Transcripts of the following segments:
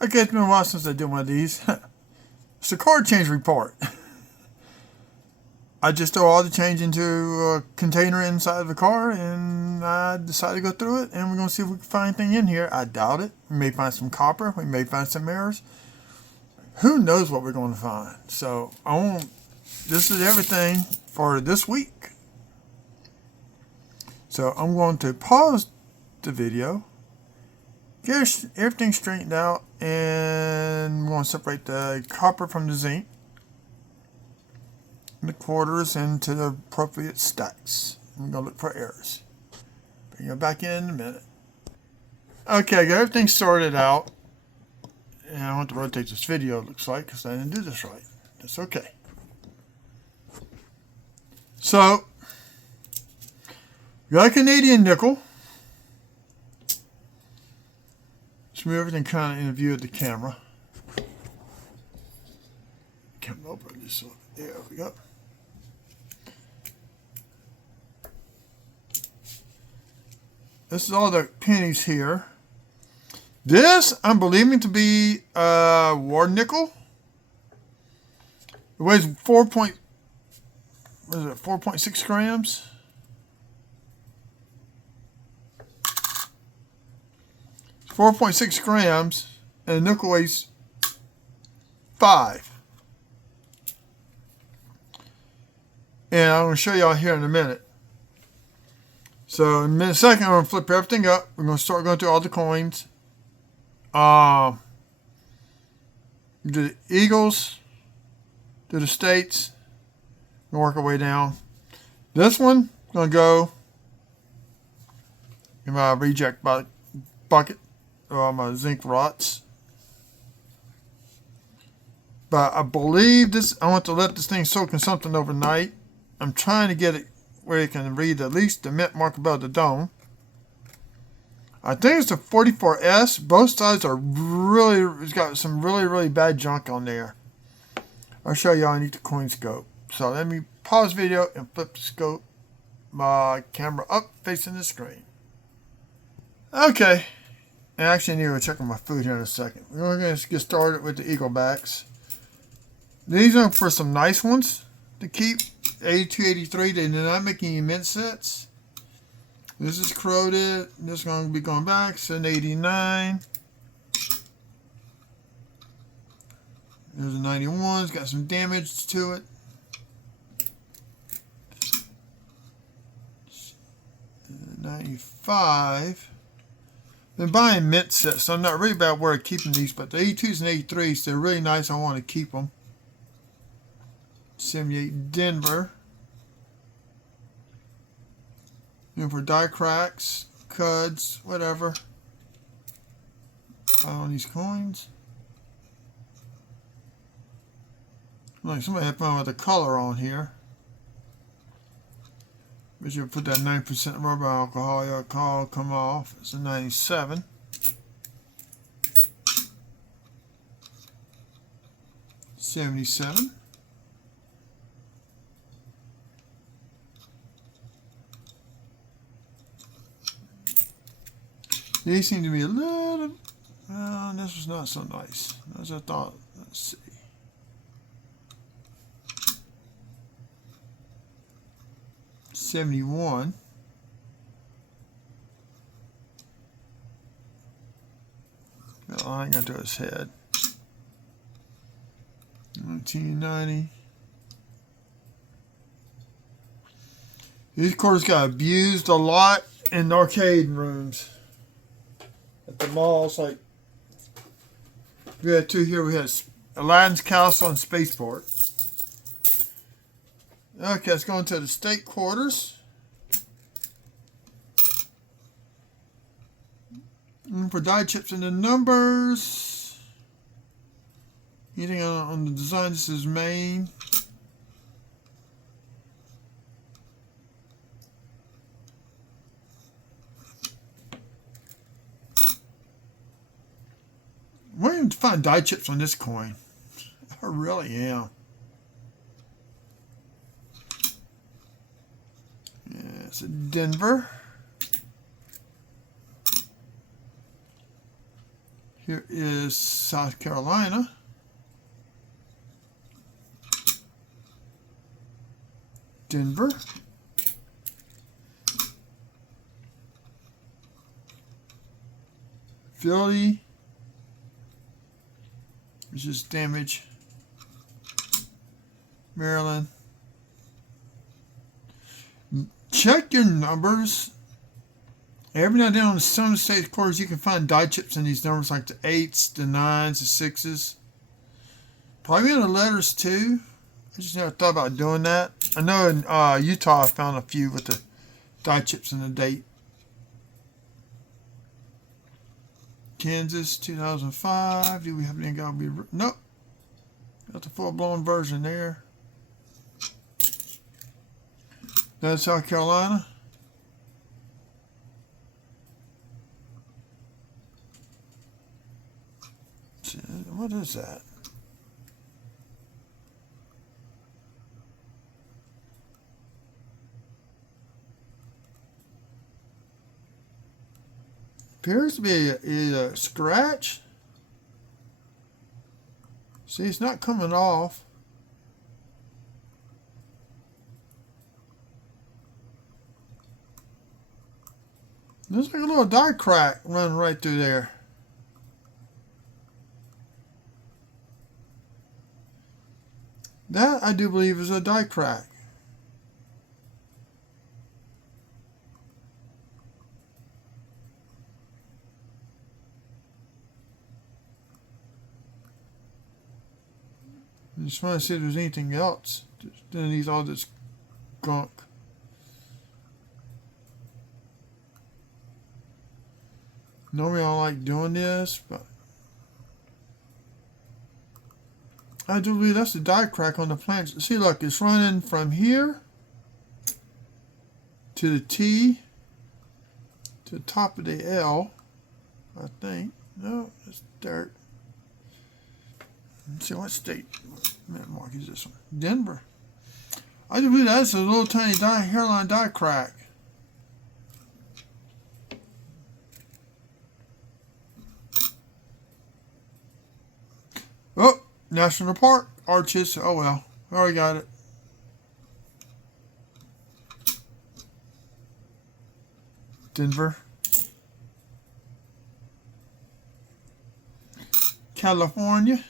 Okay, it's been a while since I did one of these. It's a car change report. I just throw all the change into a container inside of the car and I decided to go through it and we're going to see if we can find anything in here. I doubt it. We may find some copper. We may find some mirrors. Who knows what we're going to find. So this is everything for this week. So I'm going to pause the video, get everything straightened out, and we're going to separate the copper from the zinc, and the quarters into the appropriate stacks. I'm going to look for errors. Bring it back in a minute. Okay, I got everything sorted out. And I want to rotate this video, it looks like, because I didn't do this right. That's okay. So, got a Canadian nickel. Let's move everything kind of in view of the camera. Come over this one. There we go. This is all the pennies here. This I'm believing to be war nickel. It weighs 4.6 grams. It's 4.6 grams, and the nickel weighs 5. And I'm going to show y'all here in a minute. So in a second, I'm going to flip everything up. We're going to start going through all the coins. Do the Eagles, do the States, and work our way down. This one, I'm going to go in my reject bucket, or my zinc rots. But I believe this, I want to let this thing soak in something overnight. I'm trying to get it where you can read at least the mint mark above the dome. I think it's the 44S. Both sides are really, it's got some really bad junk on there. I'll show you how I need the coin scope. So let me pause video and flip the scope, my camera up facing the screen. Okay. I actually need to check on my food here in a second. We're going to get started with the Eagle backs. These are for some nice ones to keep. 82, 83, they did not make any mint sets. This is corroded. This is going to be going back. 789. There's a 91. It's got some damage to it. 95. Been buying mint sets, so I'm not really about where I'm keeping these, but the 82s and 83s, they're really nice. I want to keep them. 78 Denver. And for die cracks, cuds, whatever. On these coins. Like somebody had fun with the color on here. But you put that 9% rubber alcohol, your alcohol come off. It's a 97. $77. These seem to be a little, this was not so nice as I thought. Let's see. $71. Got a line onto his head. 1990. These quarters got abused a lot in arcade rooms. At the malls, like we had two here. We had Aladdin's Castle and Spaceport. Okay, let's go into the state quarters. And for die chips and the numbers. Anything on the design, this is Maine. I'm waiting to find die chips on this coin. I really am. Yeah, it's a Denver. Here is South Carolina. Denver. Philly, which is damage. Maryland. Check your numbers. Every now and then on some state quarters, you can find die chips in these numbers, like the 8s, the 9s, the 6s. Probably in the letters too. I just never thought about doing that. I know in Utah I found a few with the die chips and the date. Kansas 2005. Do we have any? Gotta be nope. Got the full-blown version there. That's South Carolina. What is that? Appears to be a scratch. See, it's not coming off. There's like a little die crack running right through there. That, I do believe, is a die crack. I just want to see if there's anything else underneath all this gunk. Normally I don't like doing this, but I do believe that's the die crack on the flange. See, look, it's running from here to the T to the top of the L, I think. No, it's dirt. Let's see what state mark is this one. Denver. I do believe that's a little tiny hairline die crack. Oh, National Park arches. Oh well, I already got it. Denver. California.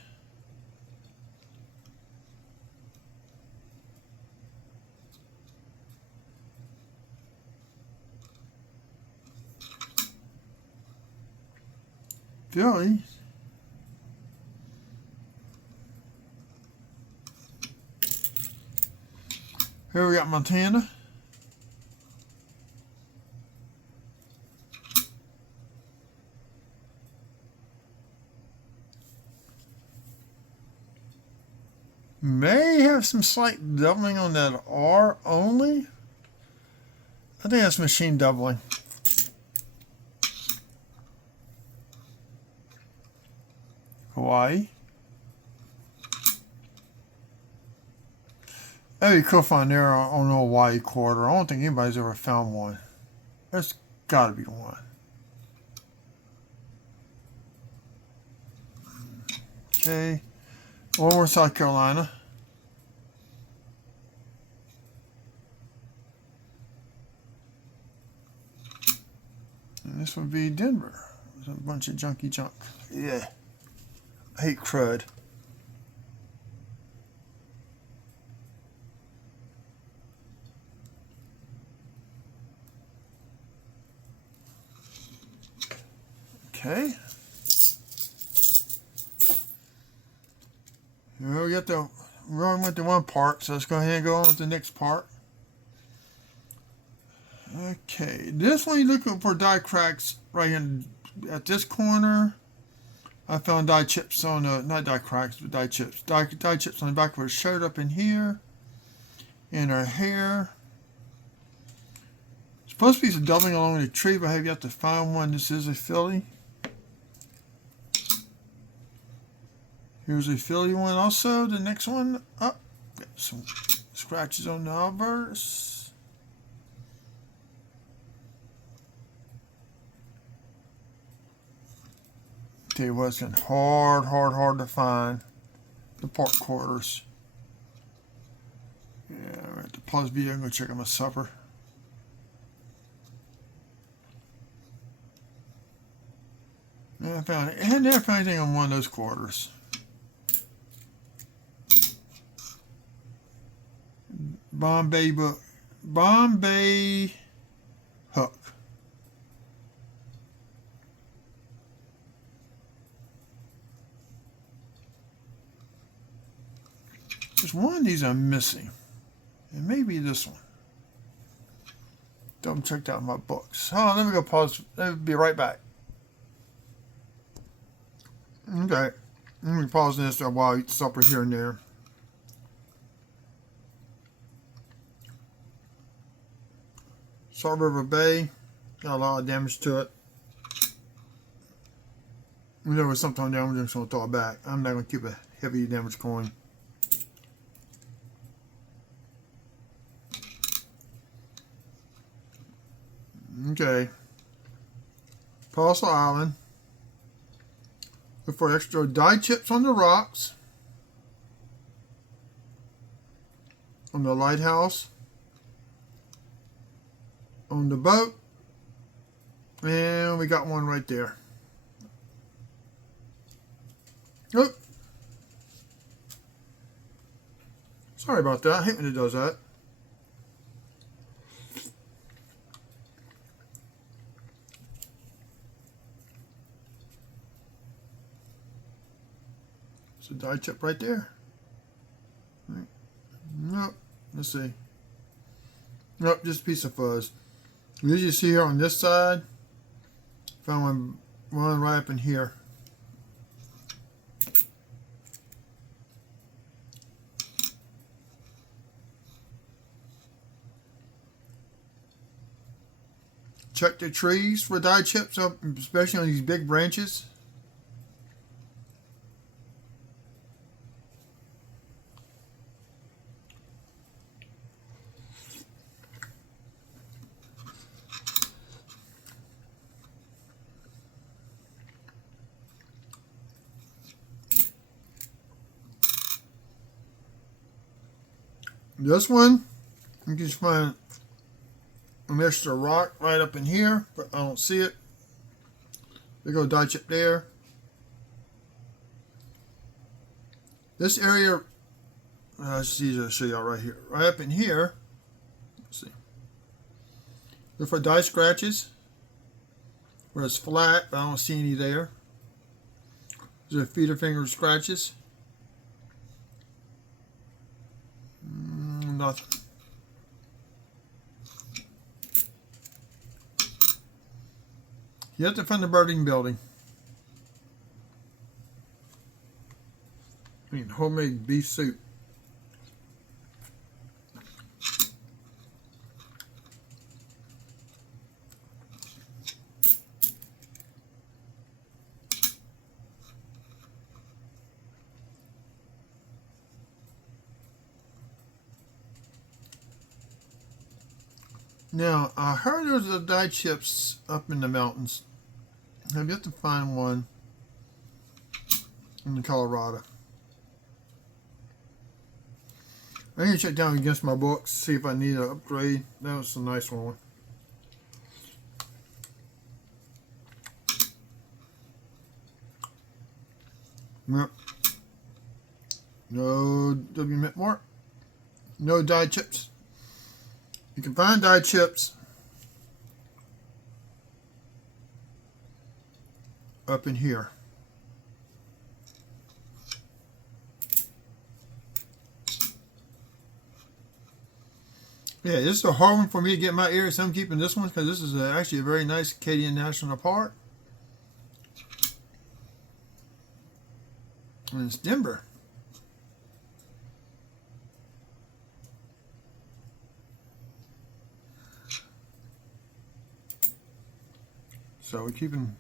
Philly. Here we got Montana. May have some slight doubling on that R only. I think that's machine doubling. Hawaii. That'd be cool to find there on the Hawaii quarter. I don't think anybody's ever found one. There's gotta be one. Okay. One more South Carolina. And this would be Denver. There's a bunch of junky junk. Yeah. I hate crud. Okay. Here we got the run with the one part, so let's go ahead and go on with the next part. Okay, this one you're looking for die cracks right in at this corner. I found die chips on the, not die cracks, but die chips. Die chips on the back of her shirt up in here. In her hair. Supposed to be some doubling along the tree, but I have yet to find one. This is a Philly. Here's a Philly one also. The next one up. Got some scratches on the obverse. Tell you what, it's getting hard to find the park quarters. Yeah, I'm at the pause video and go check on my supper. Yeah, I never found anything on one of those quarters. Bombay Hook. There's one of these I'm missing. It may be this one. Double checked out my books. Oh, let me go pause. Let me be right back. Okay. Let me pause this while I eat supper here and there. Salt River Bay. Got a lot of damage to it. There was something down, I'm just going to throw it back. I'm not going to keep a heavy damage coin. Okay. Parcel Island. Look for extra dye chips on the rocks. On the lighthouse. On the boat. And we got one right there. Oh. Sorry about that. I hate when it does that. It's a dye chip right there. Right. Nope. Let's see. Nope, just a piece of fuzz. As you see here on this side, found one right up in here. Check the trees for dye chips up, especially on these big branches. This one, you can just find an extra rock right up in here, but I don't see it. There go dye chip there. This area, it's easy to show y'all right here. Right up in here, let's see. Look for dye scratches where it's flat, but I don't see any there. There's a feeder finger scratches. Nothing. You have to find the birding building. I mean, homemade beef soup. Now, I heard there's a dye chips up in the mountains. I've yet to find one in Colorado. I need to check down against my books, see if I need an upgrade. That was a nice one. Yep. No W Mint mark. No dye chips. You can find dye chips up in here. Yeah, this is a hard one for me to get my ears. So I'm keeping this one because this is actually a very nice Acadian National Park. And it's Denver. So we're keeping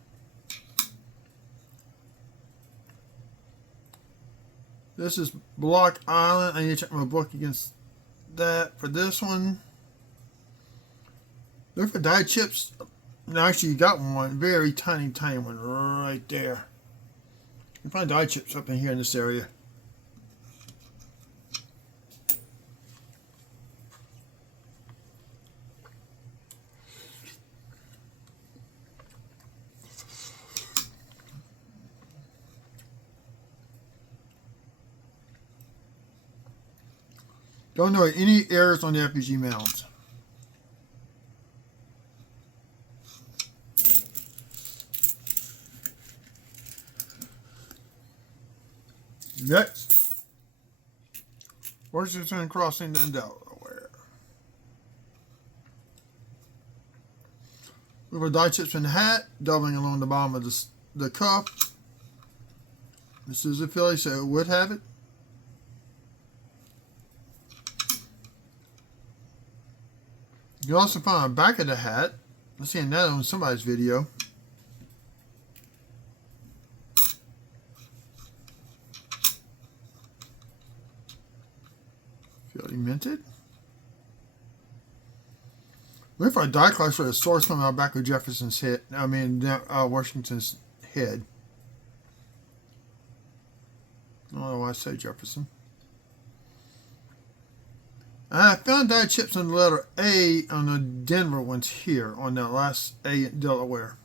this is Block Island. I need to check my book against that for this one. Look for dye chips. No, actually, you got one very tiny one right there. You find dye chips up in here in this area. Don't know any errors on the FPG mounts. Next, Washington crossing in Delaware. We have dye chips in the hat, doubling along the bottom of the cup. This is a Philly, so it would have it. You can also find the back of the hat. I'm seeing that on somebody's video. Philly minted. What if our die class for the source coming out back of Jefferson's head? I mean, Washington's head. I don't know why I say Jefferson. I found die chips on the letter A on the Denver ones here, on that last A in Delaware.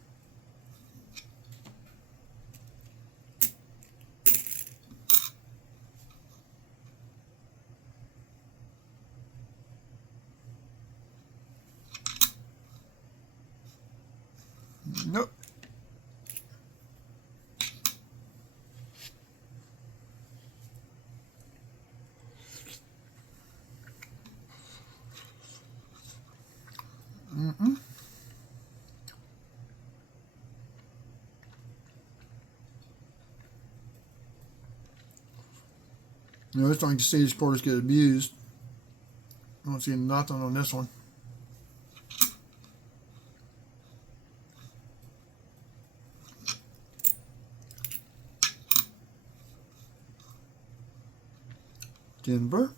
Nope. You know, it's starting to see these porters get abused. I don't see nothing on this one. Denver.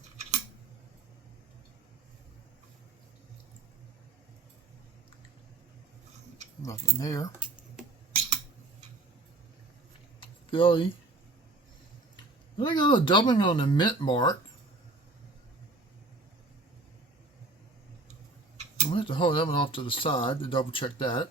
Nothing there. Philly. Then I got a doubling on the mint mark. I'm going to have to hold that one off to the side to double check that.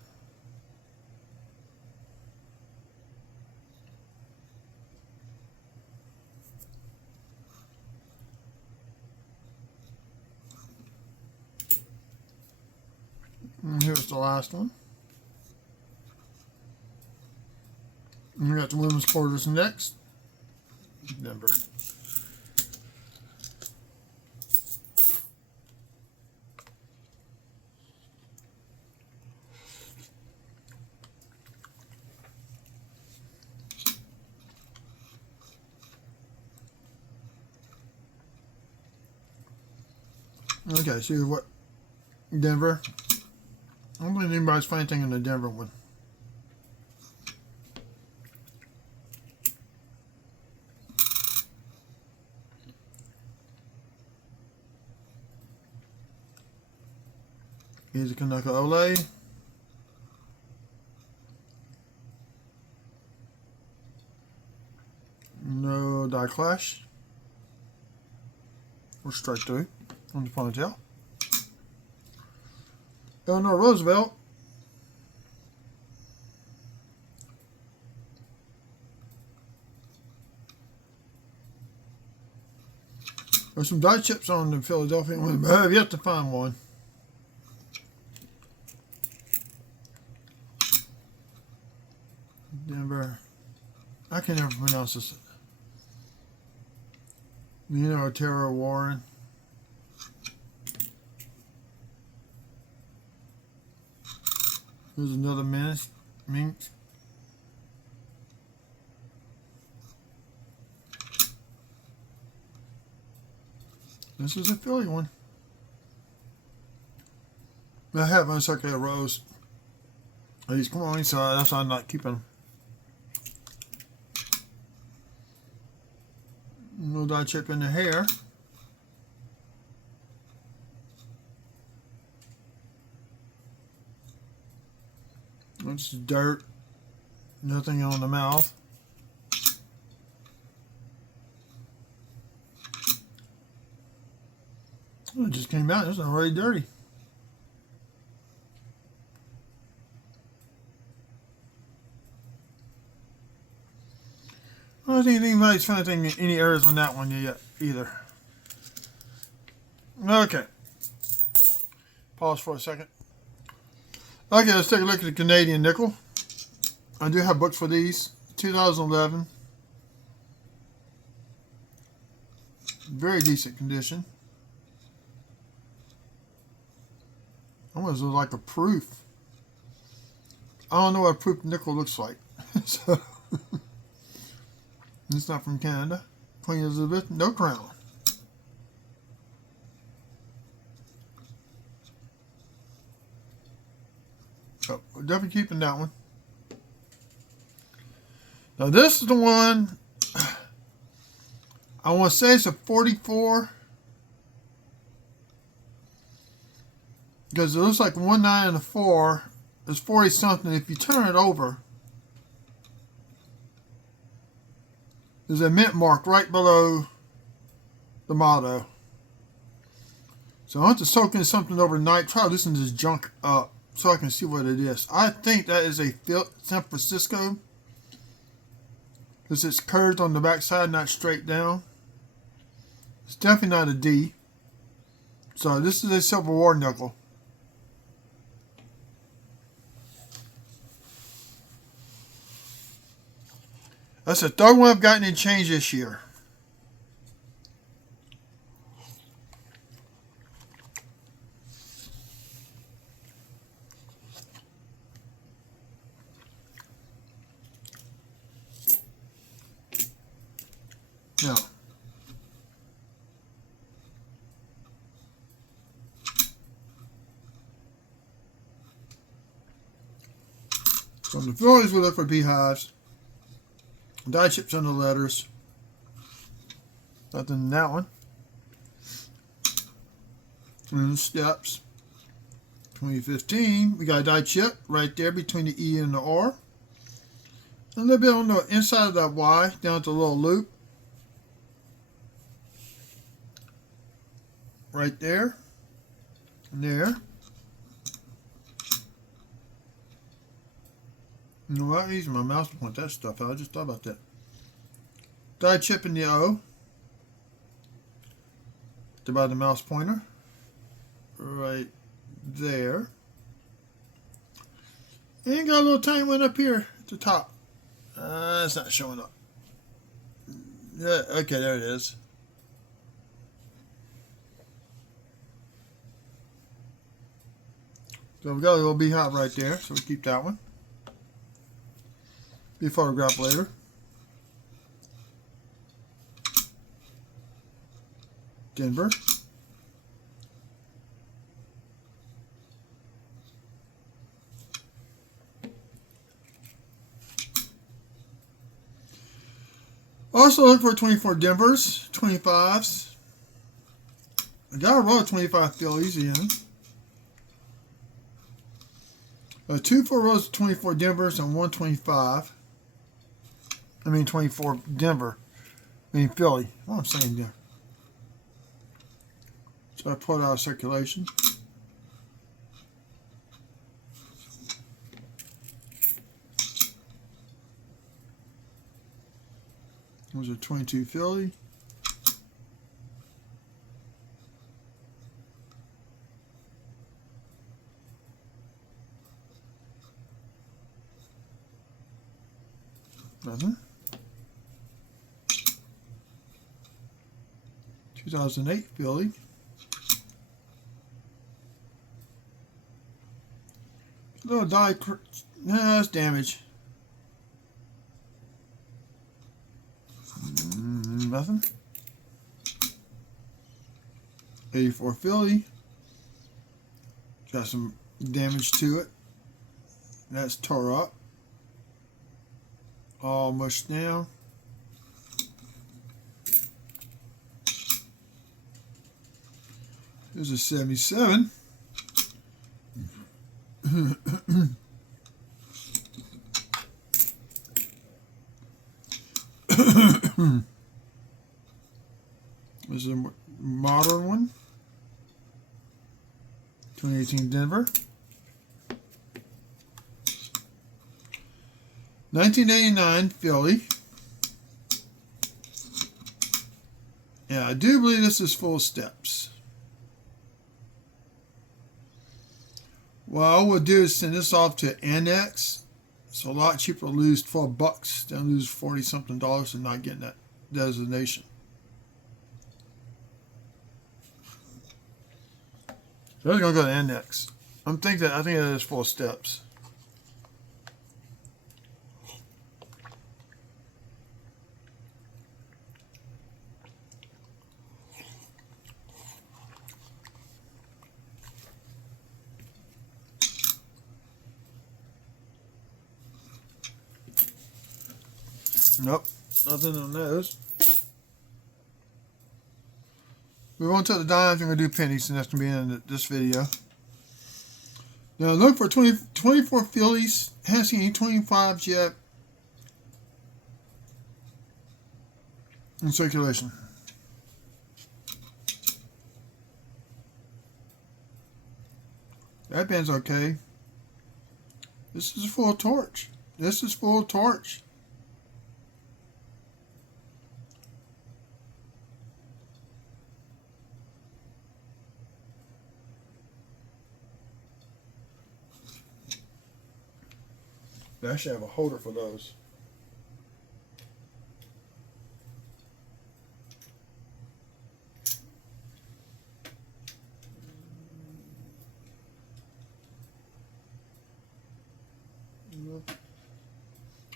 And here's the last one. And we got the women's porters next. Denver. Okay, see what Denver. I don't think anybody's finding anything in the Denver one. Here's a Kanaka Ole. No die clash. Or strike through on the ponytail. Eleanor Roosevelt. There's some die chips on the Philadelphia one, but I have yet to find one. Denver. I can never pronounce this. Otero Warren. There's another minx. This is a Philly one. I have uncirculated rows. These come on inside, that's why I'm not keeping them. No die chip in the hair. It's dirt. Nothing on the mouth. Oh, it just came out. It's already dirty. I don't think anybody's found any errors on that one yet either. Okay. Pause for a second. Okay, let's take a look at the Canadian nickel. I do have books for these. 2011. Very decent condition. Almost like a proof. I don't know what a proof nickel looks like. So it's not from Canada. Queen Elizabeth, no crown. So we're definitely keeping that one. Now this is the one, I want to say it's a 44. Because it looks like 1 9 and a 4 is 40 something. If you turn it over, there's a mint mark right below the motto. So I want to soak in something overnight. Try to loosen this junk up so I can see what it is. I think that is a San Francisco. Because it's curved on the back side, not straight down. It's definitely not a D. So this is a Civil War nickel. That's the third one I've gotten in change this year. Now, from the Phillies, we look for beehives. Die chips on the letters. Nothing in that one. And the steps. 2015, we got a die chip right there between the E and the R. A little bit on the inside of that Y, down to a little loop. Right there. And there. You know what? I'm using my mouse to point that stuff out. I just thought about that. Die chip in the O. By the mouse pointer. Right there. And got a little tiny one up here at the top. It's not showing up. Yeah, okay, there it is. So we got a little beehive right there, so we keep that one. Be photographed later. Denver. Also look for 24 Denvers, 25s. I got a row of 25 Phillies in. 2 4 rows of 24 Denvers and 125. I mean 24 Denver. I mean Philly. What I'm saying there. So I pulled out of circulation. There's a 22 Philly. Nothing. 2008 Philly. Little die. Nah, that's damage. Nothing. 84 Philly. Got some damage to it. That's tore up. All mushed down. There's a 77. There's a modern one. 2018 Denver. 1989 Philly. Yeah, I do believe this is full steps. What I would do is send this off to Annex. It's a lot cheaper to lose $12 than lose $40 something and not getting that designation. So I'm gonna go to Annex. I think that is full steps. Nope, nothing on those. We won't touch the dimes. I'm going to do pennies, and that's going to be in this video. Now look for 24 Phillies. Hasn't seen any 25s yet in circulation. That band's okay. This is full torch. This is full torch. I should have a holder for those.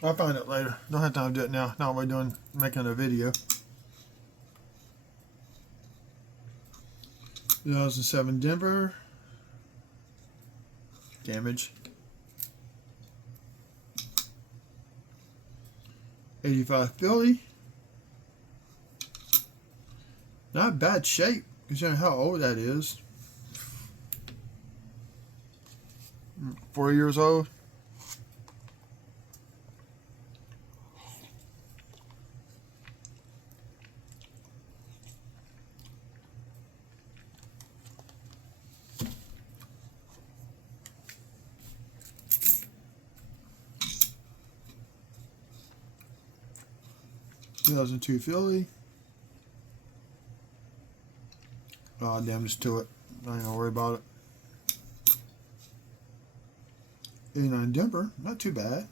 I'll find it later. Don't have time to do it now. Not what we're making a video. 2007 Denver. Damage. 85 Philly. Not bad shape, considering how old that is. 4 years old. (2002) Philly. Damage to it. I ain't gonna worry about it. 89 Denver. Not too bad.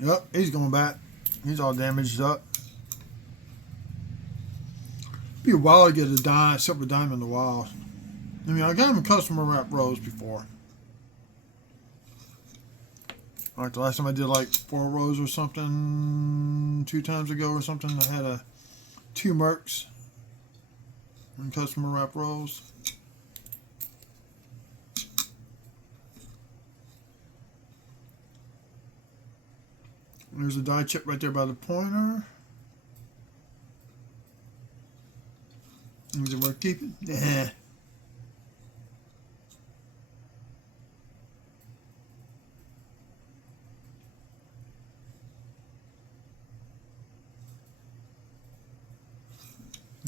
Yep, he's going back. He's all damaged up. Be a while to get a silver dime in the wild. I mean, I got him in customer wrap rolls before. Like the last time I did like 4 rows or something 2 times ago or something, I had 2 Mercs in customer wrap rolls. There's a die chip right there by the pointer. Is it worth keeping? Yeah.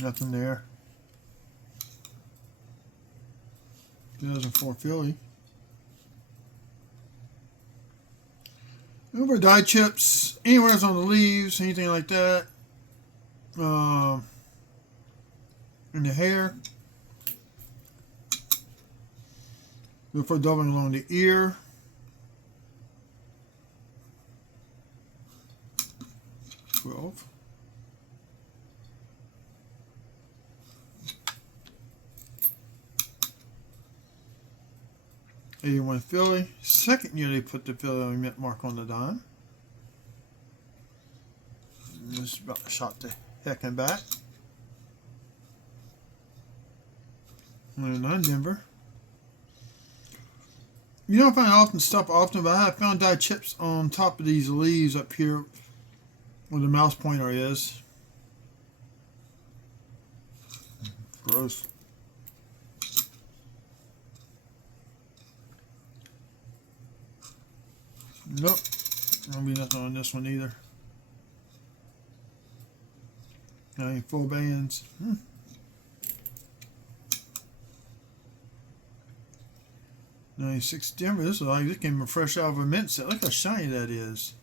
Nothing there. 2004 Philly. Over die chips, anywhere's on the leaves, anything like that. In the hair. Look for doubling along the ear. $12. (81 Philly. Second year they put the Philly mint mark on the dime. Just about shot the heck and back. 99 Denver. You don't find stuff often, but I have found die chips on top of these leaves up here where the mouse pointer is. Gross. Nope. There'll be nothing on this one either. 9 full bands. 96 dimmer. This came fresh out of a mint set. Look how shiny that is.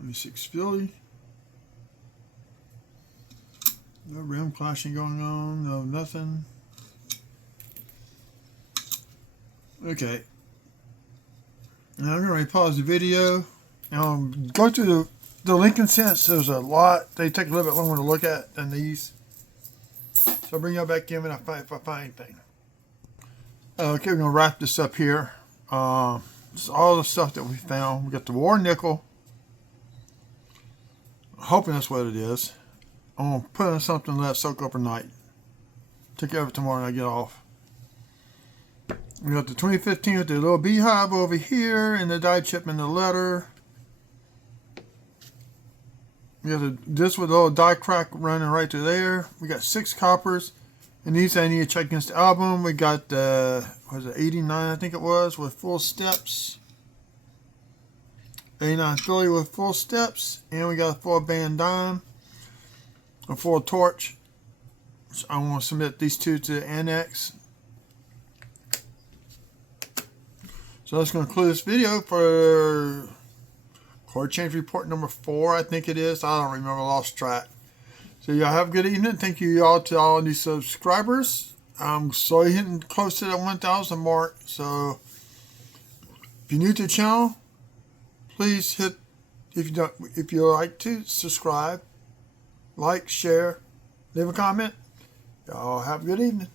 '96 Philly. No rim clashing going on. No nothing. Okay. Now I'm going to pause the video. Go through the Lincoln scents. There's a lot. They take a little bit longer to look at than these. So I'll bring y'all back in if I find anything. Okay, we're going to wrap this up here. This is all the stuff that we found. We got the War Nickel. Hoping that's what it is. I'm going to put in something and let it soak overnight. Take care of it tomorrow when I get off. We got the 2015 with the little beehive over here and the die chip in the letter. We got this with a little die crack running right through there. We got 6 coppers. And these I need to check against the album. We got the, what was it, 89 I think it was, with full steps. 89 Philly with full steps. And we got a 4-band dime. A full torch. So I want to submit these two to the annex. So that's going to conclude this video for chord change report number 4, I think it is. I don't remember, I lost track. So y'all have a good evening. Thank you y'all to all these subscribers. I'm slowly hitting close to that 1,000 mark. So if you're new to the channel, please hit, if you like to, subscribe, like, share, leave a comment. Y'all have a good evening.